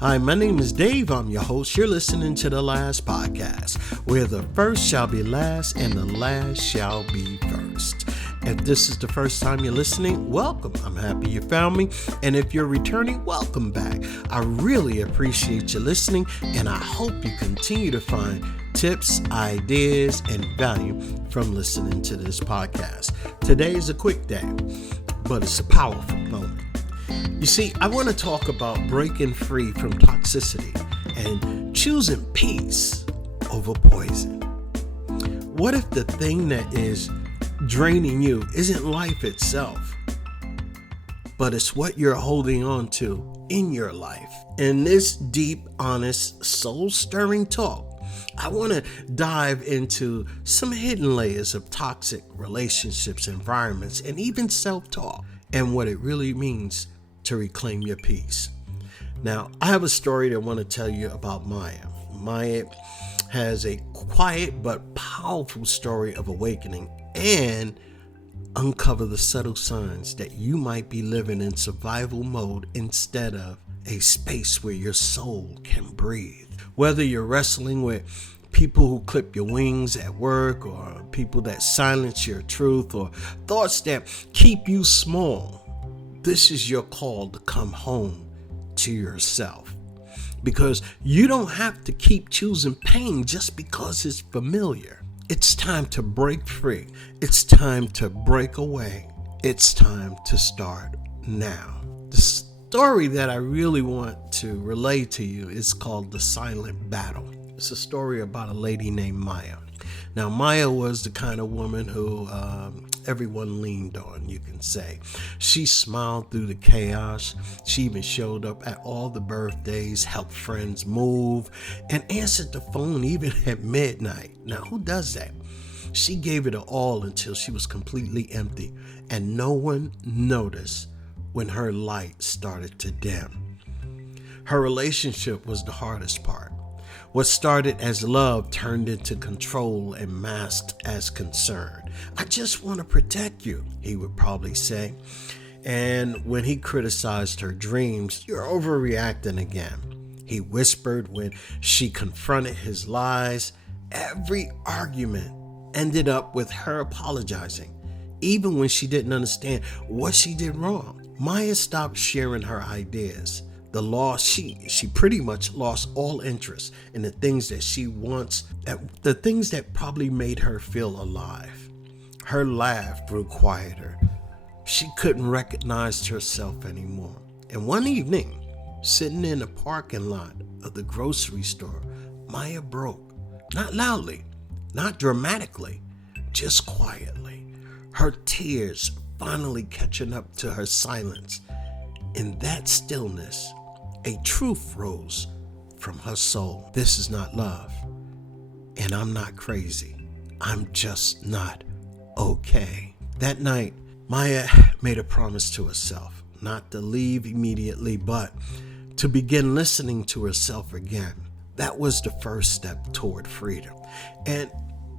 Hi, my name is Dave. I'm your host. You're listening to The Last Podcast, where the first shall be last and the last shall be first. If this is the first time you're listening, welcome. I'm happy you found me. And if you're returning, welcome back. I really appreciate you listening, and I hope you continue to find tips, ideas, and value from listening to this podcast. Today is a quick day, but it's a powerful moment. You see, I want to talk about breaking free from toxicity and choosing peace over poison. What if the thing that is draining you isn't life itself, but it's what you're holding on to in your life? In this deep, honest, soul-stirring talk, I want to dive into some hidden layers of toxic relationships, environments, and even self-talk, and what it really means to reclaim your peace. Now, I have a story that I want to tell you about Maya. Maya has a quiet but powerful story of awakening and uncover the subtle signs that you might be living in survival mode instead of a space where your soul can breathe. Whether you're wrestling with people who clip your wings at work, or people that silence your truth, or thoughts that keep you small, this is your call to come home to yourself, because you don't have to keep choosing pain just because it's familiar. It's time to break free. It's time to break away. It's time to start now. The story that I really want to relay to you is called The Silent Battle. It's a story about a lady named Maya. Now, Maya was the kind of woman who everyone leaned on, you can say. She smiled through the chaos. She even showed up at all the birthdays, helped friends move, and answered the phone even at midnight. Now, who does that? She gave it all until she was completely empty, and no one noticed when her light started to dim. Her relationship was the hardest part. What started as love turned into control and masked as concern. "I just want to protect you," he would probably say. And when he criticized her dreams, "You're overreacting again," he whispered when she confronted his lies. Every argument ended up with her apologizing, even when she didn't understand what she did wrong. Maya stopped sharing her ideas. She pretty much lost all interest in the things that she wants, the things that probably made her feel alive. Her laugh grew quieter. She couldn't recognize herself anymore. And one evening, sitting in the parking lot of the grocery store, Maya broke. Not loudly, not dramatically, just quietly. Her tears finally catching up to her silence. In that stillness, a truth rose from her soul. "This is not love, and I'm not crazy. I'm just not okay." That night, Maya made a promise to herself, not to leave immediately, but to begin listening to herself again. That was the first step toward freedom. And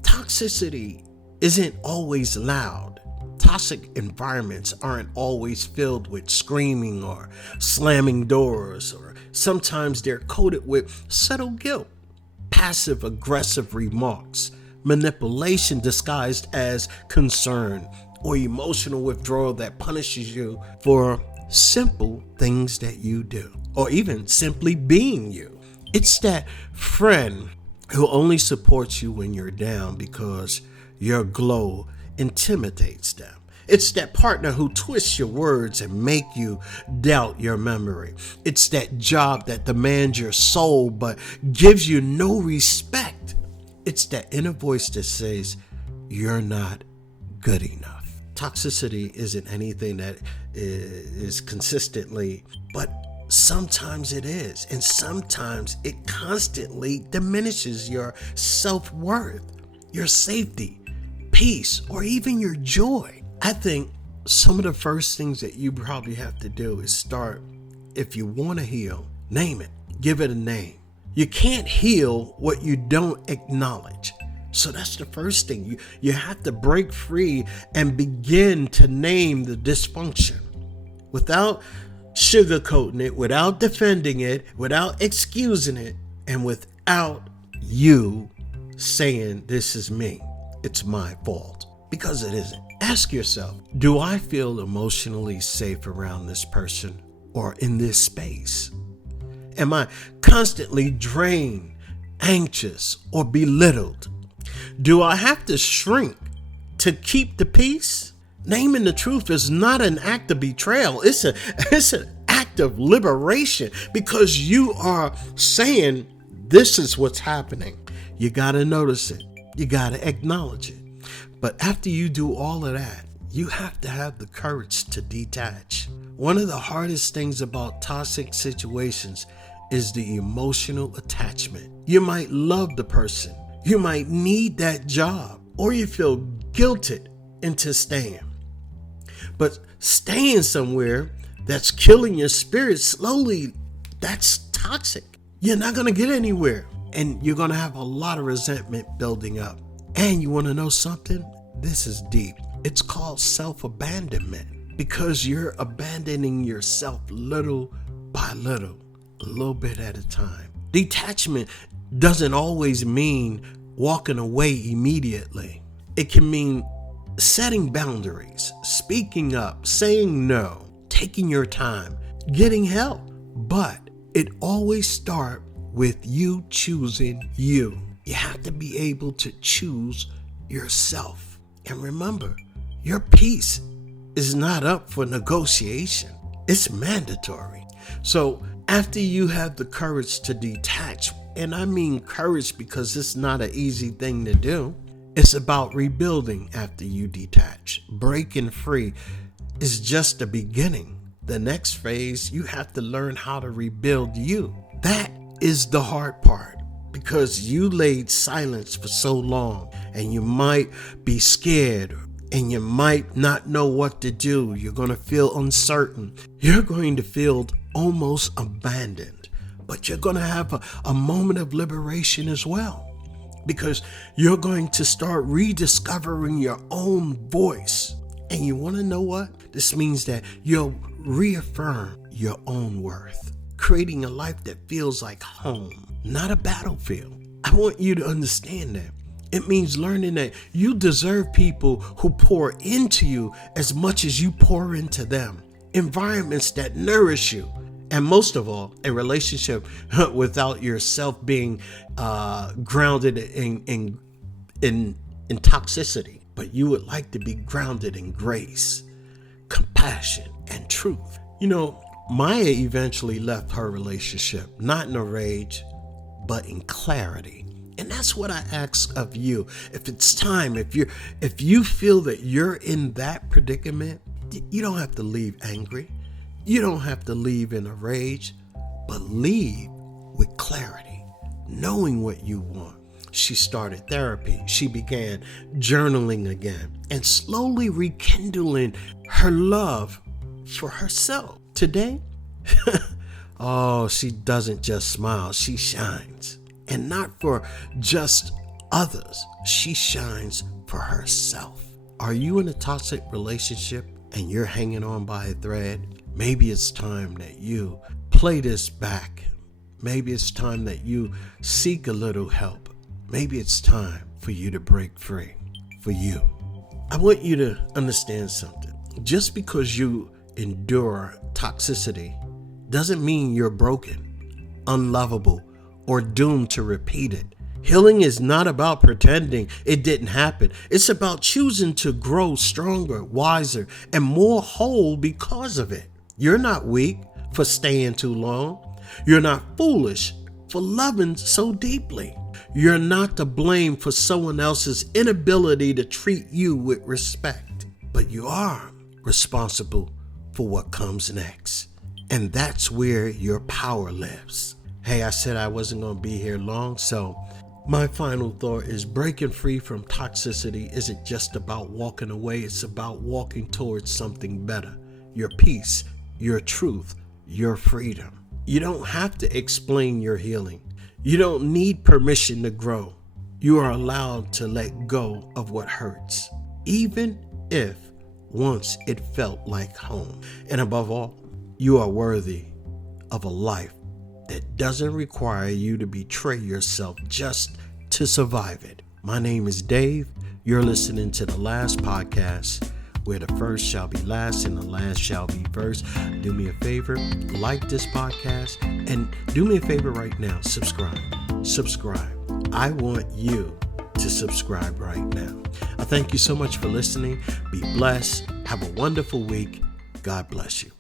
toxicity isn't always loud. Toxic environments aren't always filled with screaming or slamming doors, or sometimes they're coated with subtle guilt, passive-aggressive remarks, manipulation disguised as concern, or emotional withdrawal that punishes you for simple things that you do, or even simply being you. It's that friend who only supports you when you're down because your glow intimidates them. It's that partner who twists your words and make you doubt your memory. It's that job that demands your soul but gives you no respect. It's that inner voice that says you're not good enough. Toxicity isn't anything that is consistently, but sometimes it is, and sometimes it constantly diminishes your self-worth, your safety, peace, or even your joy. I think some of the first things that you probably have to do is start, if you want to heal, name it, give it a name. You can't heal what you don't acknowledge. So that's the first thing. You have to break free and begin to name the dysfunction. Without sugarcoating it, without defending it, without excusing it, and without you saying, this is me, it's my fault. Because it isn't. Ask yourself, do I feel emotionally safe around this person or in this space? Am I constantly drained, anxious, or belittled? Do I have to shrink to keep the peace? Naming the truth is not an act of betrayal. It's an act of liberation, because you are saying, this is what's happening. You got to notice it. You got to acknowledge it. But after you do all of that, you have to have the courage to detach. One of the hardest things about toxic situations is the emotional attachment. You might love the person. You might need that job, or you feel guilted into staying. But staying somewhere that's killing your spirit slowly, that's toxic. You're not going to get anywhere, and you're going to have a lot of resentment building up. And you want to know something? This is deep. It's called self-abandonment, because you're abandoning yourself little by little, a little bit at a time. Detachment doesn't always mean walking away immediately. It can mean setting boundaries, speaking up, saying no, taking your time, getting help. But it always starts with you choosing you. You have to be able to choose yourself. And remember, your peace is not up for negotiation. It's mandatory. So after you have the courage to detach, and I mean courage because it's not an easy thing to do, it's about rebuilding after you detach. Breaking free is just the beginning. The next phase, you have to learn how to rebuild you. That is the hard part, because you laid silence for so long, and you might be scared, and you might not know what to do. You're going to feel uncertain. You're going to feel almost abandoned, but you're going to have a moment of liberation as well, because you're going to start rediscovering your own voice. And you want to know what? This means that you'll reaffirm your own worth, creating a life that feels like home, not a battlefield. I want you to understand that. It means learning that you deserve people who pour into you as much as you pour into them. Environments that nourish you. And most of all, a relationship without yourself being grounded in toxicity. But you would like to be grounded in grace, compassion, and truth. You know, Maya eventually left her relationship, not in a rage, but in clarity. And that's what I ask of you. If it's time, if you feel that you're in that predicament, you don't have to leave angry. You don't have to leave in a rage, but leave with clarity, knowing what you want. She started therapy. She began journaling again and slowly rekindling her love for herself. Today, oh, she doesn't just smile, she shines. And not for just others, she shines for herself. Are you in a toxic relationship and you're hanging on by a thread? Maybe it's time that you play this back. Maybe it's time that you seek a little help. Maybe it's time for you to break free for you. I want you to understand something. Just because you endure toxicity doesn't mean you're broken, unlovable, or doomed to repeat it. Healing is not about pretending it didn't happen. It's about choosing to grow stronger, wiser, and more whole because of it. You're not weak for staying too long. You're not foolish for loving so deeply. You're not to blame for someone else's inability to treat you with respect, but you are responsible for what comes next. And that's where your power lives. Hey, I said I wasn't going to be here long, so my final thought is breaking free from toxicity isn't just about walking away. It's about walking towards something better. Your peace, your truth, your freedom. You don't have to explain your healing. You don't need permission to grow. You are allowed to let go of what hurts, even if once it felt like home. And above all, You are worthy of a life that doesn't require you to betray yourself just to survive it. My name is Dave. You're listening to The Last Podcast, where the first shall be last and the last shall be first. Do me a favor, like this podcast, and do me a favor right now, subscribe. I want you to subscribe right now. I thank you so much for listening. Be blessed. Have a wonderful week. God bless you.